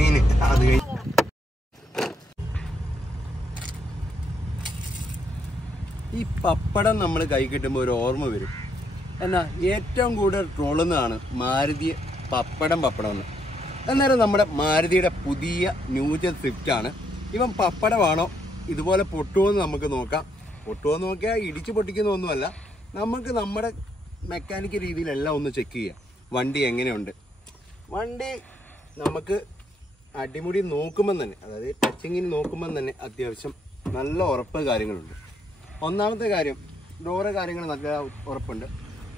Main. അത് കഴിഞ്ഞ് ഈ പപ്പടം നമ്മൾ കൈ കിട്ടുമ്പോൾ ഒരു ഓർമ്മ വരും. എന്നാൽ ഏറ്റവും കൂടുതൽ ട്രോളുന്നതാണ് മാരുതി പപ്പടം എന്ന്. അന്നേരം നമ്മുടെ മാരുതിയുടെ പുതിയ ന്യൂജൻ സ്വിഫ്റ്റാണ്. ഇവൻ പപ്പടമാണോ ഇതുപോലെ പൊട്ടുമെന്ന് നമുക്ക് നോക്കാം. പൊട്ടുമെന്ന് നോക്കിയാൽ ഇടിച്ച് പൊട്ടിക്കുന്നൊന്നുമല്ല. നമുക്ക് നമ്മുടെ മെക്കാനിക്ക് രീതിയിലെല്ലാം ഒന്ന് ചെക്ക് ചെയ്യാം. വണ്ടി എങ്ങനെയുണ്ട്. വണ്ടി നമുക്ക് അടിമുടി നോക്കുമ്പം തന്നെ, അതായത് ടച്ചിങ്ങിന് നോക്കുമ്പം തന്നെ അത്യാവശ്യം നല്ല ഉറപ്പ് കാര്യങ്ങളുണ്ട്. ഒന്നാമത്തെ കാര്യം ഡോറ് കാര്യങ്ങൾ നല്ല ഉറപ്പുണ്ട്.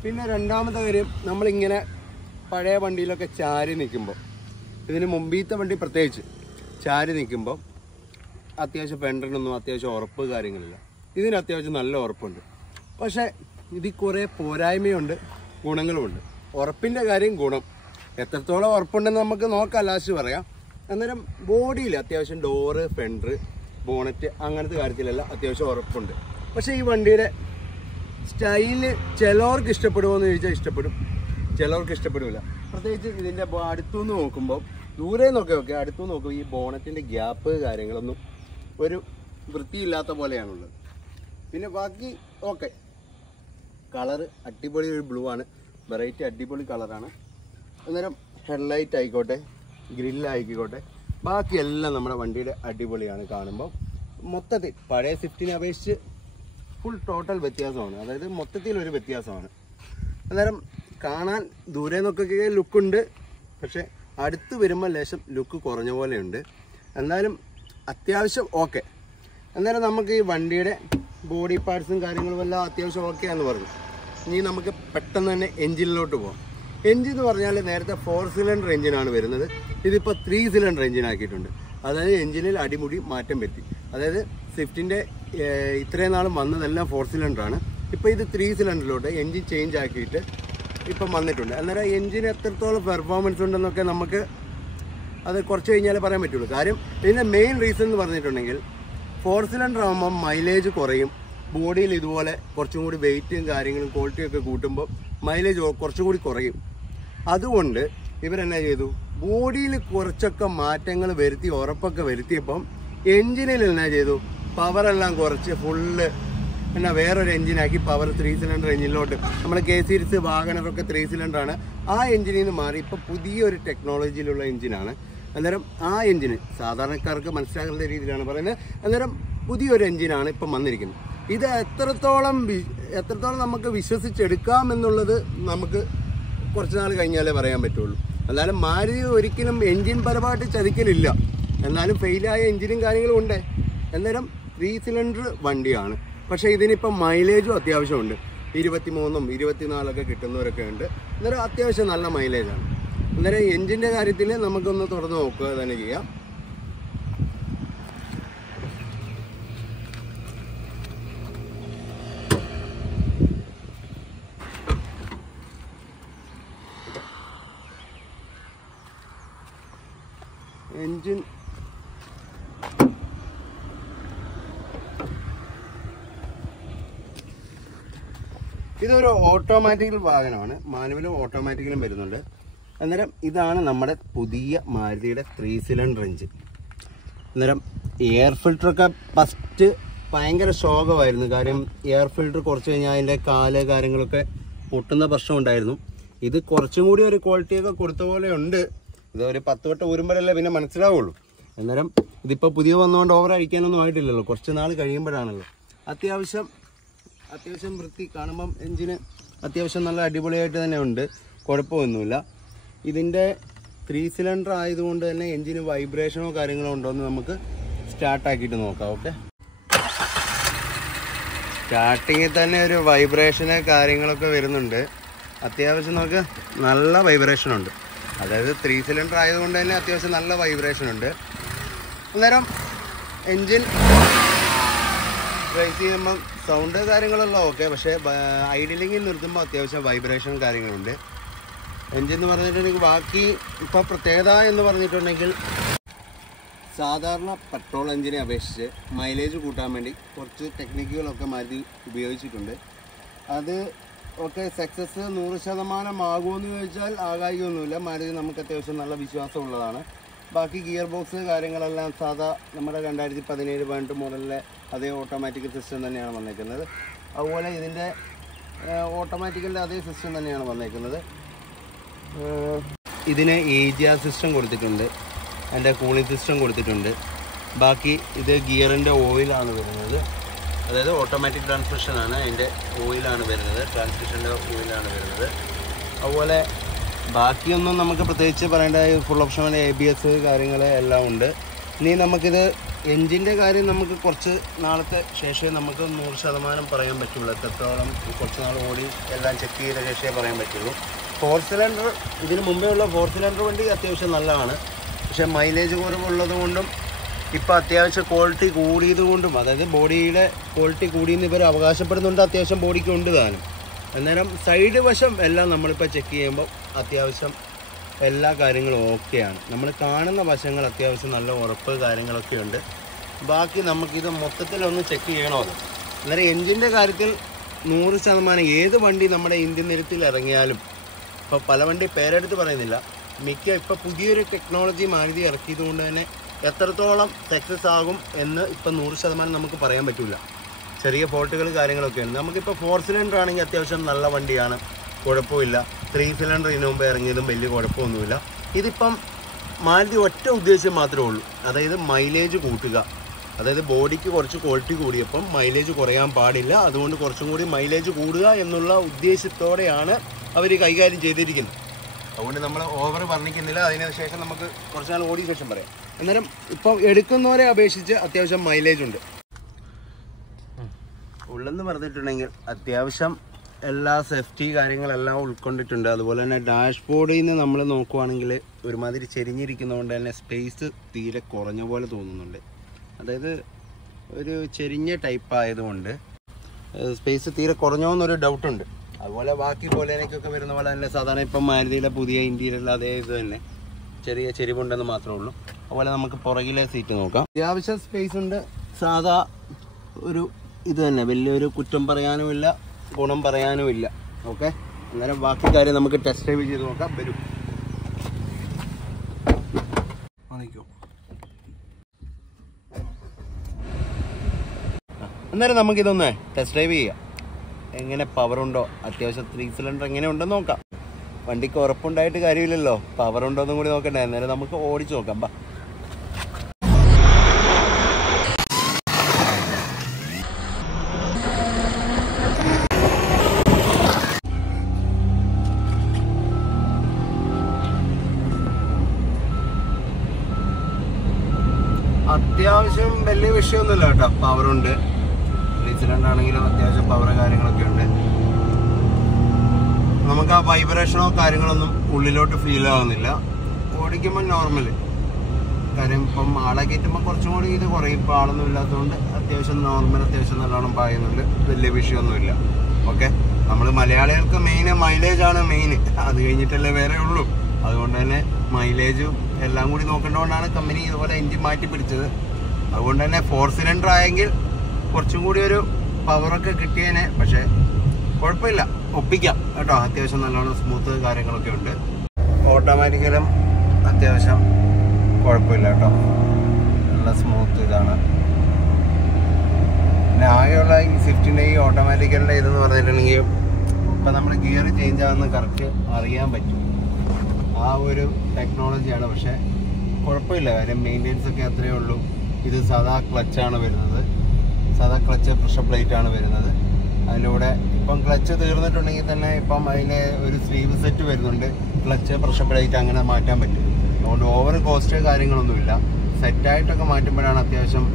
പിന്നെ രണ്ടാമത്തെ കാര്യം, നമ്മളിങ്ങനെ പഴയ വണ്ടിയിലൊക്കെ ചാരി നിൽക്കുമ്പോൾ, ഇതിന് മുമ്പത്തെ വണ്ടി പ്രത്യേകിച്ച് ചാരി നിൽക്കുമ്പോൾ അത്യാവശ്യം ഫെൻഡറിനൊന്നും അത്യാവശ്യം ഉറപ്പ് കാര്യങ്ങളില്ല. ഇതിന് അത്യാവശ്യം നല്ല ഉറപ്പുണ്ട്. പക്ഷേ ഇതിൽ കുറേ പോരായ്മയുണ്ട്, ഗുണങ്ങളുമുണ്ട്. ഉറപ്പിൻ്റെ കാര്യം, ഗുണം എത്രത്തോളം ഉറപ്പുണ്ടെന്ന് നമുക്ക് നോക്കാം, ലാസ്റ്റ് പറയാം. അന്നേരം ബോഡിയിൽ അത്യാവശ്യം ഡോറ്, ഫെൻഡർ, ബോണറ്റ് അങ്ങനത്തെ കാര്യത്തിലെല്ലാം അത്യാവശ്യം ഉറപ്പുണ്ട്. പക്ഷേ ഈ വണ്ടിയുടെ സ്റ്റൈല് ചിലവർക്ക് ഇഷ്ടപ്പെടുമോ എന്ന് ചോദിച്ചാൽ ഇഷ്ടപ്പെടും, ചിലവർക്ക് ഇഷ്ടപ്പെടില്ല. പ്രത്യേകിച്ച് ഇതിൻ്റെ അടുത്തുനിന്ന് നോക്കുമ്പോൾ, ദൂരെ നോക്കി അടുത്തുനിന്ന് നോക്കുമ്പോൾ ഈ ബോണറ്റിൻ്റെ ഗ്യാപ്പ് കാര്യങ്ങളൊന്നും ഒരു വൃത്തിയില്ലാത്ത പോലെയാണുള്ളത്. പിന്നെ ബാക്കി ഓക്കെ. കളറ് അടിപൊളി ഒരു ബ്ലൂ ആണ്, വെറൈറ്റി അടിപൊളി കളറാണ്. അന്നേരം ഹെഡ്ലൈറ്റ് ആയിക്കോട്ടെ, ഗ്രില്ലായിക്കോട്ടെ, ബാക്കിയെല്ലാം നമ്മുടെ വണ്ടിയുടെ അടിപൊളിയാണ്. കാണുമ്പോൾ മൊത്തത്തിൽ പഴയ സ്വിഫ്റ്റിനെ അപേക്ഷിച്ച് ഫുൾ ടോട്ടൽ വ്യത്യാസമാണ്, അതായത് മൊത്തത്തിലൊരു വ്യത്യാസമാണ്. അന്നേരം കാണാൻ ദൂരെ നിന്നൊക്കെ ലുക്കുണ്ട്, പക്ഷേ അടുത്ത് വരുമ്പോൾ ലേശം ലുക്ക് കുറഞ്ഞ പോലെയുണ്ട്. എന്നാലും അത്യാവശ്യം ഓക്കെ. അന്നേരം നമുക്ക് ഈ വണ്ടിയുടെ ബോഡി പാർട്സും കാര്യങ്ങളും എല്ലാം അത്യാവശ്യം ഓക്കെ ആണെന്ന് പറഞ്ഞു. ഇനി നമുക്ക് പെട്ടെന്ന് തന്നെ എഞ്ചിനിലോട്ട് പോകാം. എഞ്ചിൻ എന്ന് പറഞ്ഞാൽ നേരത്തെ 4 സിലിണ്ടർ എഞ്ചിനാണ് വരുന്നത്. ഇതിപ്പോൾ 3 സിലിണ്ടർ എഞ്ചിൻ ആക്കിയിട്ടുണ്ട്. അതായത് എഞ്ചിനിൽ അടിമുടി മാറ്റം പറ്റി. അതായത് സ്വിഫ്റ്റിൻ്റെ ഇത്രയും നാളും വന്നതെല്ലാം 4 സിലിണ്ടറാണ്. ഇപ്പോൾ ഇത് 3 സിലിണ്ടറിലോട്ട് എഞ്ചിൻ ചേഞ്ച് ആക്കിയിട്ട് ഇപ്പം വന്നിട്ടുണ്ട്. അന്നേരം എഞ്ചിന് എത്രത്തോളം പെർഫോമൻസ് ഉണ്ടെന്നൊക്കെ നമുക്ക് അത് കുറച്ച് കഴിഞ്ഞാലേ പറയാൻ പറ്റുള്ളൂ. കാര്യം ഇതിൻ്റെ മെയിൻ റീസൺ എന്ന് പറഞ്ഞിട്ടുണ്ടെങ്കിൽ 4 സിലിണ്ടർ ആകുമ്പം മൈലേജ് കുറയും. ബോഡിയിൽ ഇതുപോലെ കുറച്ചും കൂടി വെയിറ്റും കാര്യങ്ങളും ക്വാളിറ്റിയും ഒക്കെ കൂട്ടുമ്പോൾ മൈലേജ് കുറച്ചും കൂടി കുറയും. അതുകൊണ്ട് ഇവരെന്നാ ചെയ്തു, ബോഡിയിൽ കുറച്ചൊക്കെ മാറ്റങ്ങൾ വരുത്തി, ഉറപ്പൊക്കെ വരുത്തിയപ്പം എഞ്ചിനിൽ എന്നാ ചെയ്തു, പവറെല്ലാം കുറച്ച് ഫുള്ള് വേറൊരു എഞ്ചിനാക്കി പവർ 3 സിലിണ്ടർ എഞ്ചിനിലോട്ട്. നമ്മൾ കെ സീരീസ് വാഗണറൊക്കെ 3 സിലിണ്ടറാണ്. ആ എഞ്ചിനിൽ നിന്ന് മാറി ഇപ്പോൾ പുതിയൊരു ടെക്നോളജിയിലുള്ള എഞ്ചിനാണ്. അന്നേരം ആ എഞ്ചിന് സാധാരണക്കാർക്ക് മനസ്സിലാകുന്ന രീതിയിലാണ് പറയുന്നത്. അന്നേരം പുതിയൊരു എഞ്ചിനാണ് ഇപ്പം വന്നിരിക്കുന്നത്. ഇത് എത്രത്തോളം നമുക്ക് വിശ്വസിച്ചെടുക്കാമെന്നുള്ളത് നമുക്ക് കുറച്ച് നാൾ കഴിഞ്ഞാലേ പറയാൻ പറ്റുള്ളൂ. എന്നാലും മാരുതി ഒരിക്കലും എഞ്ചിൻ പരമായിട്ട് ചതിക്കലില്ല. എന്നാലും ഫെയിലായ എഞ്ചിനും കാര്യങ്ങളും ഉണ്ട്. അന്നേരം 3 സിലിണ്ടർ വണ്ടിയാണ്. പക്ഷേ ഇതിനിപ്പം മൈലേജും അത്യാവശ്യമുണ്ട്. 23ഉം 24ഒക്കെ കിട്ടുന്നവരൊക്കെ ഉണ്ട്. അന്നേരം അത്യാവശ്യം നല്ല മൈലേജാണ്. അന്നേരം എഞ്ചിൻ്റെ കാര്യത്തിൽ നമുക്കൊന്ന് തുറന്ന് നോക്കുക തന്നെ ചെയ്യാം. എഞ്ചിൻ ഇതൊരു ഓട്ടോമാറ്റിക്കൽ വാഹനമാണ്. മാനുവലും ഓട്ടോമാറ്റിക്കലും വരുന്നുണ്ട്. അന്നേരം ഇതാണ് നമ്മുടെ പുതിയ മാരുതിയുടെ 3 സിലിണ്ടർ എഞ്ചിൻ. അന്നേരം എയർ ഫിൽറ്ററൊക്കെ ഫസ്റ്റ് ഭയങ്കര ശോകമായിരുന്നു. കാര്യം എയർ ഫിൽറ്റർ കുറച്ച് കഴിഞ്ഞാൽ അതിൻ്റെ കാല് കാര്യങ്ങളൊക്കെ പൊട്ടുന്ന പ്രശ്നം ഉണ്ടായിരുന്നു. ഇത് കുറച്ചും കൂടി ഒരു ക്വാളിറ്റിയൊക്കെ കൊടുത്ത പോലെ ഉണ്ട്. ഇത് ഒരു 10 വട്ടം ഊരുമ്പോഴല്ലേ പിന്നെ മനസ്സിലാവുള്ളൂ. അന്നേരം ഇതിപ്പോൾ പുതിയ വന്നുകൊണ്ട് ഓവർ അടിക്കാനൊന്നും ആയിട്ടില്ലല്ലോ, കുറച്ച് നാൾ കഴിയുമ്പോഴാണല്ലോ. അത്യാവശ്യം വൃത്തി കാണുമ്പം എഞ്ചിന് അത്യാവശ്യം നല്ല അടിപൊളിയായിട്ട് തന്നെ ഉണ്ട്, കുഴപ്പമൊന്നുമില്ല. ഇതിൻ്റെ 3 സിലിണ്ടർ ആയതുകൊണ്ട് തന്നെ എഞ്ചിന് വൈബ്രേഷനോ കാര്യങ്ങളോ ഉണ്ടോ എന്ന് നമുക്ക് സ്റ്റാർട്ടാക്കിയിട്ട് നോക്കാം. ഓക്കെ, സ്റ്റാർട്ടിങ്ങിൽ തന്നെ ഒരു വൈബ്രേഷന് കാര്യങ്ങളൊക്കെ വരുന്നുണ്ട്. അത്യാവശ്യം നമുക്ക് നല്ല വൈബ്രേഷൻ ഉണ്ട്. അതായത് 3 സിലിണ്ടർ ആയതുകൊണ്ട് തന്നെ അത്യാവശ്യം നല്ല വൈബ്രേഷൻ ഉണ്ട്. അന്നേരം എൻജിൻ റേസ് ചെയ്യുമ്പം സൗണ്ട് കാര്യങ്ങളെല്ലാം ഓക്കെ. പക്ഷേ ഐഡിലിങ്ങിൽ നിർത്തുമ്പോൾ അത്യാവശ്യം വൈബ്രേഷൻ കാര്യങ്ങളുണ്ട്. എൻജിൻ എന്ന് പറഞ്ഞിട്ടുണ്ടെങ്കിൽ ബാക്കി ഇപ്പോൾ പ്രത്യേകത എന്ന് പറഞ്ഞിട്ടുണ്ടെങ്കിൽ സാധാരണ പെട്രോൾ എൻജിനെ അപേക്ഷിച്ച് മൈലേജ് കൂട്ടാൻ വേണ്ടി കുറച്ച് ടെക്നിക്കുകളൊക്കെ മാരുതി ഉപയോഗിച്ചിട്ടുണ്ട്. അത് ഒക്കെ സക്സസ് 100% ആകുമെന്ന് ചോദിച്ചാൽ ആകായികയൊന്നുമില്ല. മാരുതി നമുക്ക് അത്യാവശ്യം നല്ല വിശ്വാസമുള്ളതാണ്. ബാക്കി ഗിയർ ബോക്സ് കാര്യങ്ങളെല്ലാം സാധാ നമ്മുടെ 2017 മോഡലിലെ അതേ ഓട്ടോമാറ്റിക് സിസ്റ്റം തന്നെയാണ് വന്നേക്കുന്നത്. അതുപോലെ ഇതിൻ്റെ ഓട്ടോമാറ്റിക്കിൻ്റെ അതേ സിസ്റ്റം തന്നെയാണ് വന്നേക്കുന്നത്. ഇതിന് AGR സിസ്റ്റം കൊടുത്തിട്ടുണ്ട്, അതിൻ്റെ കൂളിംഗ് സിസ്റ്റം കൊടുത്തിട്ടുണ്ട്. ബാക്കി ഇത് ഗിയറിൻ്റെ ഓയിലാണ് വരുന്നത്, അതായത് ഓട്ടോമാറ്റിക് ട്രാൻസ്മിഷനാണ്, അതിൻ്റെ ഓയിലാണ് വരുന്നത്, ട്രാൻസ്മിഷൻ്റെ ഓയിലാണ് വരുന്നത്. അതുപോലെ ബാക്കിയൊന്നും നമുക്ക് പ്രത്യേകിച്ച് പറയേണ്ട, ഫുൾ ഓപ്ഷൻ ABS കാര്യങ്ങൾ എല്ലാം ഉണ്ട്. ഇനി നമുക്കിത് എൻജിൻ്റെ കാര്യം നമുക്ക് കുറച്ച് നാളത്തെ ശേഷമേ നമുക്ക് 100% പറയാൻ പറ്റുള്ളൂ. എത്രത്തോളം കുറച്ച് നാൾ ഓടി എല്ലാം ചെക്ക് ചെയ്ത ശേഷമേ പറയാൻ പറ്റുള്ളൂ. 4 സിലിണ്ടർ ഇതിന് മുമ്പേ ഉള്ള 4 സിലിണ്ടർ വണ്ടി അത്യാവശ്യം നല്ലതാണ്. പക്ഷേ മൈലേജ് കുറവുള്ളത് കൊണ്ടും ഇപ്പോൾ അത്യാവശ്യം ക്വാളിറ്റി കൂടിയത് കൊണ്ടും, അതായത് ബോഡിയുടെ ക്വാളിറ്റി കൂടിയെന്ന് ഇവർ അവകാശപ്പെടുന്നുണ്ട്. അത്യാവശ്യം ബോഡിക്ക് ഉണ്ട് താനും. അന്നേരം സൈഡ് വശം എല്ലാം നമ്മളിപ്പോൾ ചെക്ക് ചെയ്യുമ്പോൾ അത്യാവശ്യം എല്ലാ കാര്യങ്ങളും ഓക്കെയാണ്. നമ്മൾ കാണുന്ന വശങ്ങൾ അത്യാവശ്യം നല്ല ഉറപ്പ് കാര്യങ്ങളൊക്കെ ഉണ്ട്. ബാക്കി നമുക്കിത് മൊത്തത്തിലൊന്ന് ചെക്ക് ചെയ്യണമല്ലോ. അന്നേരം എൻജിൻ്റെ കാര്യത്തിൽ 100% ഏത് വണ്ടി നമ്മുടെ ഇന്ത്യൻ നിരത്തിൽ ഇറങ്ങിയാലും, ഇപ്പോൾ പല വണ്ടി പേരെടുത്ത് പറയുന്നില്ല, ഇപ്പോൾ പുതിയൊരു ടെക്നോളജി മാരുതി ഇറക്കിയത് കൊണ്ട് തന്നെ എത്രത്തോളം സക്സസ് ആകും എന്ന് ഇപ്പം 100% നമുക്ക് പറയാൻ പറ്റില്ല. ചെറിയ ഫോൾട്ടുകൾ കാര്യങ്ങളൊക്കെ ഉണ്ട്. നമുക്കിപ്പോൾ 4 സിലിണ്ടർ ആണെങ്കിൽ അത്യാവശ്യം നല്ല വണ്ടിയാണ്, കുഴപ്പമില്ല. 3 സിലിണ്ടർ ഇതിനു മുമ്പ് ഇറങ്ങിയതും വലിയ കുഴപ്പമൊന്നുമില്ല. ഇതിപ്പം മാരുതി ഒറ്റ ഉദ്ദേശം മാത്രമേ ഉള്ളൂ, അതായത് മൈലേജ് കൂട്ടുക. അതായത് ബോഡിക്ക് കുറച്ച് ക്വാളിറ്റി കൂടിയപ്പം മൈലേജ് കുറയാൻ പാടില്ല, അതുകൊണ്ട് കുറച്ചും കൂടി മൈലേജ് കൂടുക എന്നുള്ള ഉദ്ദേശത്തോടെയാണ് അവർ കൈകാര്യം ചെയ്തിരിക്കുന്നത്. അതുകൊണ്ട് നമ്മൾ ഓവർ വർണ്ണിക്കുന്നില്ല. അതിന് ശേഷം നമുക്ക് കുറച്ച് നാൾ ഓടിയ ശേഷം പറയാം. അന്നേരം ഇപ്പം എടുക്കുന്നവരെ അപേക്ഷിച്ച് അത്യാവശ്യം മൈലേജ് ഉണ്ട്. ഉള്ളെന്ന് പറഞ്ഞിട്ടുണ്ടെങ്കിൽ അത്യാവശ്യം എല്ലാ സേഫ്റ്റി കാര്യങ്ങളെല്ലാം ഉൾക്കൊണ്ടിട്ടുണ്ട്. അതുപോലെ തന്നെ ഡാഷ്ബോർഡിൽ നിന്ന് നമ്മൾ നോക്കുവാണെങ്കിൽ ഒരുമാതിരി ചെരിഞ്ഞിരിക്കുന്നതുകൊണ്ട് തന്നെ സ്പേസ് തീരെ കുറഞ്ഞ പോലെ തോന്നുന്നുണ്ട്. അതായത് ഒരു ചെരിഞ്ഞ ടൈപ്പ് ആയതുകൊണ്ട് സ്പേസ് തീരെ കുറഞ്ഞോ എന്നൊരു ഡൗട്ടുണ്ട്. അതുപോലെ ബാക്കി പോലെയൊക്കെ വരുന്ന പോലെ തന്നെ സാധാരണ ഇപ്പം മാരുതിയിലെ പുതിയ ഇന്ത്യയിലുള്ള അതേ ഇത് തന്നെ ചെറിയ ചെരിവുണ്ടെന്ന് മാത്രമേ ഉള്ളൂ. അതുപോലെ നമുക്ക് പുറകിലെ സീറ്റ് നോക്കാം. അത്യാവശ്യം സ്പേസ് ഉണ്ട്. സാധാ ഒരു ഇത് തന്നെ, വലിയൊരു കുറ്റം പറയാനുമില്ല, ഗുണം പറയാനുമില്ല. ഓക്കെ, അന്നേരം ബാക്കി കാര്യം നമുക്ക് ടെസ്റ്റ് ഡ്രൈവ് ചെയ്ത് നോക്കാം. വരും. അന്നേരം നമുക്കിതൊന്ന് ടെസ്റ്റ് ഡ്രൈവ് ചെയ്യാം. എങ്ങനെ പവറുണ്ടോ, അത്യാവശ്യം 3 സിലിണ്ടർ എങ്ങനെ ഉണ്ടെന്ന് നോക്കാം. വണ്ടിക്ക് ഉറപ്പുണ്ടായിട്ട് കാര്യമില്ലല്ലോ, പവറുണ്ടോ എന്നും കൂടി നോക്കണ്ടേ. അന്നേരം നമുക്ക് ഓടിച്ചു നോക്കാം. ബാ. അത്യാവശ്യം വലിയ വിഷയമൊന്നുമില്ല കേട്ടോ, പവറുണ്ട്. 3 സിലിണ്ടർ ആണെങ്കിലും അത്യാവശ്യം പവർ കാര്യങ്ങളൊക്കെ ഉണ്ട്. നമുക്ക് ആ വൈബ്രേഷനോ കാര്യങ്ങളൊന്നും ഉള്ളിലോട്ട് ഫീൽ ആവുന്നില്ല. ഓടിക്കുമ്പോൾ നോർമൽ കാര്യം. ഇപ്പം ആളെ കയറ്റുമ്പോൾ കുറച്ചും കൂടി ഇത് കുറയും. ഇപ്പോൾ ആളൊന്നും ഇല്ലാത്തതുകൊണ്ട് അത്യാവശ്യം നോർമൽ, അത്യാവശ്യം നല്ലോണം പായുന്നുണ്ട്. വലിയ വിഷയമൊന്നുമില്ല. ഓക്കെ, നമ്മൾ മലയാളികൾക്ക് മെയിൻ മൈലേജാണ് മെയിൻ. അത് കഴിഞ്ഞിട്ടല്ലേ വേറെ ഉള്ളൂ. അതുകൊണ്ട് തന്നെ മൈലേജും എല്ലാം കൂടി നോക്കേണ്ടതുകൊണ്ടാണ് കമ്പനി ഇതുപോലെ എൻജിൻ മാറ്റി പിടിച്ചത്. അതുകൊണ്ട് തന്നെ 4 സിലിണ്ടർ ആയെങ്കിൽ കുറച്ചും കൂടി ഒരു പവറൊക്കെ കിട്ടിയേനെ. പക്ഷേ കുഴപ്പമില്ല, ഒപ്പിക്കാം കേട്ടോ. അത്യാവശ്യം നല്ലോണം സ്മൂത്ത് കാര്യങ്ങളൊക്കെ ഉണ്ട്. ഓട്ടോമാറ്റിക്കലും അത്യാവശ്യം കുഴപ്പമില്ല കേട്ടോ, നല്ല സ്മൂത്ത് ഇതാണ്. പിന്നെ ആകെയുള്ള ഈ സ്വിഫ്റ്റിൻ്റെ ഈ ഓട്ടോമാറ്റിക്കലിൻ്റെ ഇതെന്ന് പറഞ്ഞിട്ടുണ്ടെങ്കിൽ ഇപ്പം നമ്മൾ ഗിയർ ചേഞ്ച് ആകുന്ന കറക്റ്റ് അറിയാൻ പറ്റും. ആ ഒരു ടെക്നോളജിയാണ്. പക്ഷേ കുഴപ്പമില്ല, കാര്യം മെയിൻ്റെനൻസ് ഒക്കെ അത്രയേ ഉള്ളൂ. ഇത് സാധാ ക്ലച്ചാണ് വരുന്നത്, സാധാ ക്ലച്ച് പ്രഷർ പ്ലേറ്റ് ആണ് വരുന്നത്. അതിലൂടെ ഇപ്പം ക്ലച്ച് തീർന്നിട്ടുണ്ടെങ്കിൽ തന്നെ ഇപ്പം അതിന് ഒരു സ്ലീവ് സെറ്റ് വരുന്നുണ്ട്. ക്ലച്ച് പ്രഷർ പ്ലേറ്റ് അങ്ങനെ മാറ്റാൻ പറ്റും. അതുകൊണ്ട് ഓവർ കോസ്റ്റ് കാര്യങ്ങളൊന്നുമില്ല. സെറ്റായിട്ടൊക്കെ മാറ്റുമ്പോഴാണ് അത്യാവശ്യം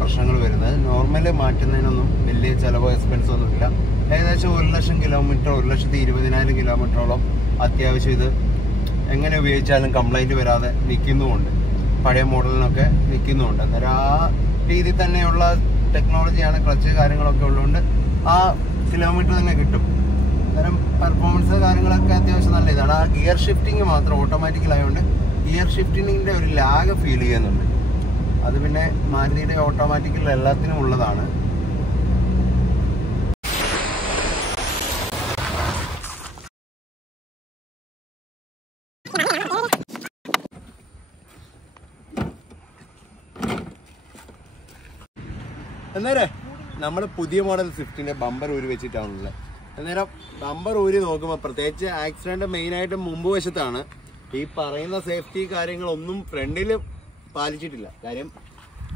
പ്രശ്നങ്ങൾ വരുന്നത്. നോർമൽ മാറ്റുന്നതിനൊന്നും വലിയ ചിലവോ എക്സ്പെൻസോ ഒന്നുമില്ല. ഏകദേശം 1,00,000 കിലോമീറ്റർ, 1,20,000 കിലോമീറ്ററോളം അത്യാവശ്യം ഇത് എങ്ങനെ ഉപയോഗിച്ചാലും കംപ്ലൈൻറ്റ് വരാതെ നിൽക്കുന്നുമുണ്ട്. പഴയ മോഡലിനൊക്കെ നിൽക്കുന്നുമുണ്ട്. അന്നേരം ആ രീതിയിൽ തന്നെയുള്ള ടെക്നോളജിയാണ്. ക്ലച്ച് കാര്യങ്ങളൊക്കെ ഉള്ളതുകൊണ്ട് ആ കിലോമീറ്റർ തന്നെ കിട്ടും. അന്നേരം പെർഫോമൻസ് കാര്യങ്ങളൊക്കെ അത്യാവശ്യം നല്ല ഇതാണ്. ആ ഗിയർ ഷിഫ്റ്റിങ് മാത്രം ഓട്ടോമാറ്റിക്കലായതുകൊണ്ട് ഗിയർ ഷിഫ്റ്റിങ്ങിൻ്റെ ഒരു ലാഗ് ഫീൽ ചെയ്യുന്നുണ്ട്. അത് പിന്നെ മാരുതിയുടെ ഓട്ടോമാറ്റിക്കൽ എല്ലാത്തിനും ഉള്ളതാണ്. അന്നേരം നമ്മൾ പുതിയ മോഡൽ സ്വിഫ്റ്റിന്റെ ബമ്പർ ഊരി വെച്ചിട്ടാണുള്ളത്. അന്നേരം ബമ്പർ ഊരി നോക്കുമ്പോൾ പ്രത്യേകിച്ച് ആക്സിഡന്റ് മെയിനായിട്ട് മുമ്പ് വശത്താണ്. ഈ പറയുന്ന സേഫ്റ്റി കാര്യങ്ങളൊന്നും ഫ്രണ്ടിൽ പാലിച്ചിട്ടില്ല. കാര്യം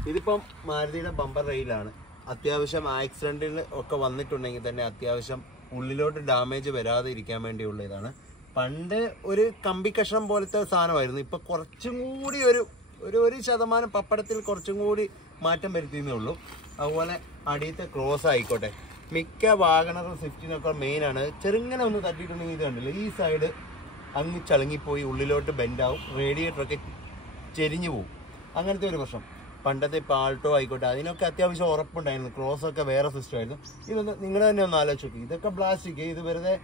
ഇതിപ്പം മാരുതിയുടെ ബമ്പർ റെയിലാണ്. അത്യാവശ്യം ആക്സിഡന്റിൽ ഒക്കെ വന്നിട്ടുണ്ടെങ്കിൽ തന്നെ അത്യാവശ്യം ഉള്ളിലോട്ട് ഡാമേജ് വരാതെ ഇരിക്കാൻ വേണ്ടിയുള്ള ഇതാണ്. പണ്ട് ഒരു കമ്പി കഷ്ണം പോലത്തെ സാധനമായിരുന്നു. ഇപ്പൊ കുറച്ചും കൂടി ഒരു ശതമാനം പപ്പടത്തിൽ കുറച്ചും കൂടി മാറ്റം വരുത്തിയെന്നേ ഉള്ളൂ. അതുപോലെ അടിയത്തെ ക്രോസ് ആയിക്കോട്ടെ, മിക്ക വാഗണറും സ്വിഫ്റ്റിനൊക്കെ മെയിനാണ്. ചെറുങ്ങനെ ഒന്ന് തട്ടിയിട്ടുണ്ടെങ്കിൽ ഇത് കണ്ടില്ല, ഈ സൈഡ് അങ്ങ് ചളുങ്ങിപ്പോയി ഉള്ളിലോട്ട് ബെൻഡാവും, റേഡിയേറ്ററൊക്കെ ചെരിഞ്ഞു പോവും. അങ്ങനത്തെ ഒരു പ്രശ്നം. പണ്ടത്തെ ഇപ്പോൾ ആൾട്ടോ ആയിക്കോട്ടെ അതിനൊക്കെ അത്യാവശ്യം ഉറപ്പുണ്ടായിരുന്നു. ക്രോസൊക്കെ വേറെ സിസ്റ്റം ആയിരുന്നു. ഇതൊന്ന് നിങ്ങൾ തന്നെ ഒന്ന് ആലോചിച്ച് നോക്കി. ഇതൊക്കെ പ്ലാസ്റ്റിക്, ഇത് വെറുതെ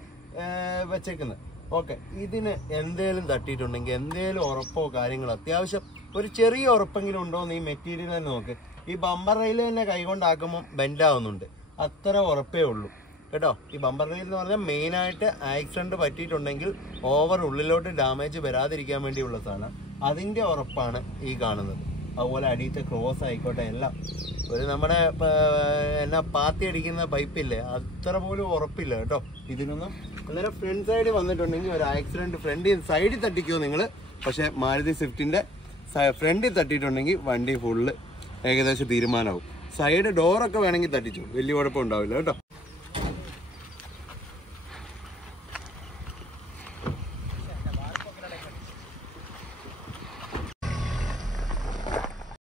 വെച്ചേക്കുന്നത്. ഓക്കെ, ഇതിന് എന്തേലും തട്ടിയിട്ടുണ്ടെങ്കിൽ എന്തേലും ഉറപ്പോ കാര്യങ്ങളോ അത്യാവശ്യം ഒരു ചെറിയ ഉറപ്പെങ്കിലും ഉണ്ടോ എന്ന് ഈ മെറ്റീരിയൽ തന്നെ നോക്ക്. ഈ ബമ്പർ റെയിൽ തന്നെ കൈകൊണ്ടാക്കുമ്പോൾ ബെൻഡാവുന്നുണ്ട്, അത്ര ഉറപ്പേ ഉള്ളൂ കേട്ടോ. ഈ ബമ്പർ റെയിൽ എന്ന് പറഞ്ഞാൽ മെയിനായിട്ട് ആക്സിഡന്റ് പറ്റിയിട്ടുണ്ടെങ്കിൽ ഓവർ ഉള്ളിലോട്ട് ഡാമേജ് വരാതിരിക്കാൻ വേണ്ടിയുള്ള സാധനം. അതിൻ്റെ ഉറപ്പാണ് ഈ കാണുന്നത്. അതുപോലെ അടിയത്തെ ക്രോസ് ആയിക്കോട്ടെ എല്ലാം ഒരു നമ്മുടെ എന്നാ പാത്തി അടിക്കുന്ന പൈപ്പില്ലേ, അത്ര പോലും ഉറപ്പില്ല കേട്ടോ ഇതിനൊന്നും. അന്നേരം ഫ്രണ്ട് സൈഡ് വന്നിട്ടുണ്ടെങ്കിൽ ഒരു ആക്സിഡന്റ് ഫ്രണ്ടിൽ സൈഡിൽ തട്ടിക്കുമോ നിങ്ങൾ, പക്ഷേ മാരുതി സ്വിഫ്റ്റിൻ്റെ ഫ്രണ്ടിൽ തട്ടിയിട്ടുണ്ടെങ്കിൽ വണ്ടി ഫുള്ള് ഏകദേശം തീരുമാനമാവും. സൈഡ് ഡോറൊക്കെ വേണമെങ്കിൽ തട്ടിച്ചു, വലിയ കുഴപ്പം ഉണ്ടാവില്ല കേട്ടോ.